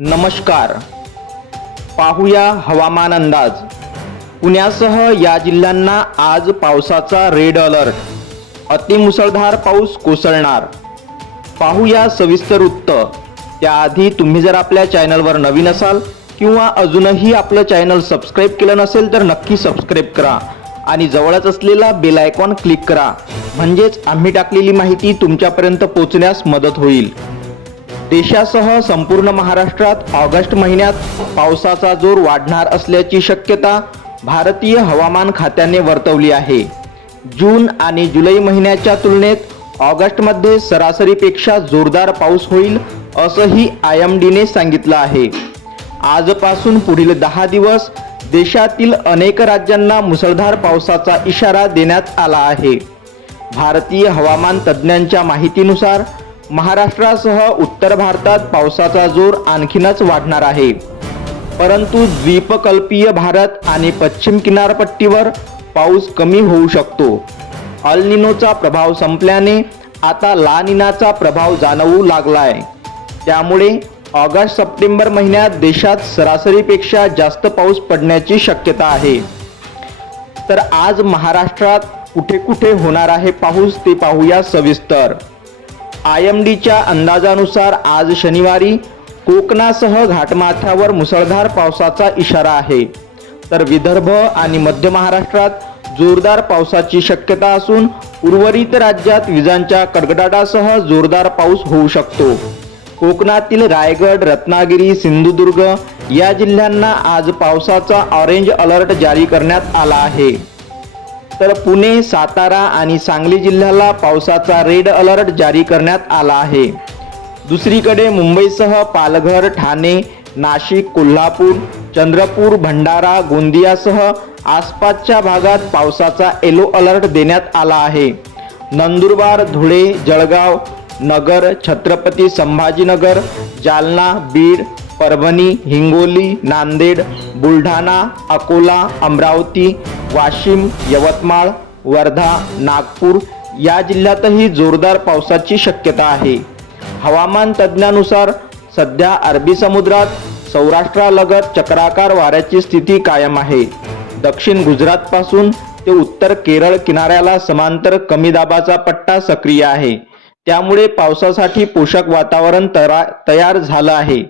नमस्कार. पाहूया हवामान अंदाज. पुण्यासह या जिल्ह्यांना आज पावसाचा रेड अलर्ट. अतिमुसळधार पाऊस कोसळणार. पाहूया सविस्तर वृत्त. त्याआधी तुम्ही जर आपल्या चॅनलवर नवीन असाल किंवा अजूनही आपलं चॅनल सबस्क्राईब केलं नसेल तर नक्की सबस्क्राईब करा आणि जवळच असलेला बेल आयकॉन क्लिक करा. म्हणजेच आम्ही टाकलेली माहिती तुमच्यापर्यंत पोहोचण्यास मदत होईल. देशासह संपूर्ण महाराष्ट्रात ऑगस्ट महिन्यात पावसाचा जोर वाढणार असल्याची शक्यता भारतीय हवामान खात्याने वर्तवली आहे. जून आणि जुलै महिन्याच्या तुलनेत ऑगस्टमध्ये सरासरीपेक्षा जोरदार पाऊस होईल असंही आय एम डीने सांगितलं आहे. आजपासून पुढील दहा दिवस देशातील अनेक राज्यांना मुसळधार पावसाचा इशारा देण्यात आला आहे. भारतीय हवामान तज्ज्ञांच्या माहितीनुसार महाराष्ट्रासह उत्तर भारतात पावसाचा जोर आणखीनच वाढणार आहे. परंतु द्वीपकल्पीय भारत आणि पश्चिम किनारपट्टीवर पाऊस कमी होऊ शकतो. अल्निनोचा प्रभाव संपल्याने आता लानिनाचा प्रभाव जाणवू लागलाय. त्यामुळे ऑगस्ट सप्टेंबर महिन्यात देशात सरासरीपेक्षा जास्त पाऊस पडण्याची शक्यता आहे. तर आज महाराष्ट्रात कुठे कुठे होणार आहे पाऊस ते पाहूया सविस्तर. आय एम डीच्या अंदाजानुसार आज शनिवारी कोकणासह घाटमाथ्यावर मुसळधार पावसाचा इशारा आहे. तर विदर्भ आणि मध्य महाराष्ट्रात जोरदार पावसाची शक्यता असून उर्वरित राज्यात विजांच्या कडकडाटासह जोरदार पाऊस होऊ शकतो. कोकणातील रायगड रत्नागिरी सिंधुदुर्ग या जिल्ह्यांना आज पावसाचा ऑरेंज अलर्ट जारी करण्यात आला आहे. तर पुणे सातारा आणि सांगली जिल्ह्याला पावसाचा रेड अलर्ट जारी करण्यात आला आहे. दुसरीकडे मुंबईसह पालघर ठाणे नाशिक कोल्हापूर चंद्रपूर भंडारा गोंदियासह आसपासच्या भागात पावसाचा येलो अलर्ट देण्यात आला आहे. नंदुरबार धुळे जळगाव नगर छत्रपती संभाजीनगर जालना बीड परभणी हिंगोली नांदेड बुलढाणा अकोला अमरावती वाशिम यवतमाळ वर्धा नागपूर या जिल्ह्यातही जोरदार पावसाची शक्यता आहे. हवामान तज्ज्ञानुसार सध्या अरबी समुद्रात सौराष्ट्रालगत चक्राकार वाऱ्याची स्थिती कायम आहे. दक्षिण गुजरातपासून ते उत्तर केरळ किनाऱ्याला समांतर कमी दाबाचा पट्टा सक्रिय आहे. त्यामुळे पावसासाठी पोषक वातावरण तरा तयार झालं आहे.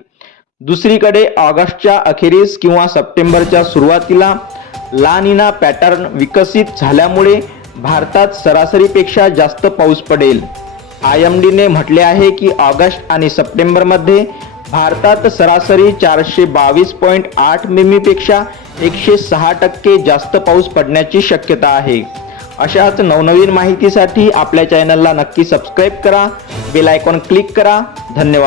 दुसरीकडे ऑगस्टच्या अखेरीस किंवा सप्टेंबरच्या सुरुवातीला लानिना पॅटर्न विकसित झाल्यामुळे भारतात सरासरीपेक्षा जास्त पाऊस पडेल. आय एम डीने म्हटले आहे की ऑगस्ट आणि सप्टेंबरमध्ये भारतात सरासरी चारशे बावीस पॉईंट आठ मिमीपेक्षा एकशे सहा टक्के जास्त पाऊस पडण्याची शक्यता आहे. अशाच नवनवीन माहितीसाठी आपल्या चॅनलला नक्की सबस्क्राईब करा बेल आयकॉन क्लिक करा. धन्यवाद.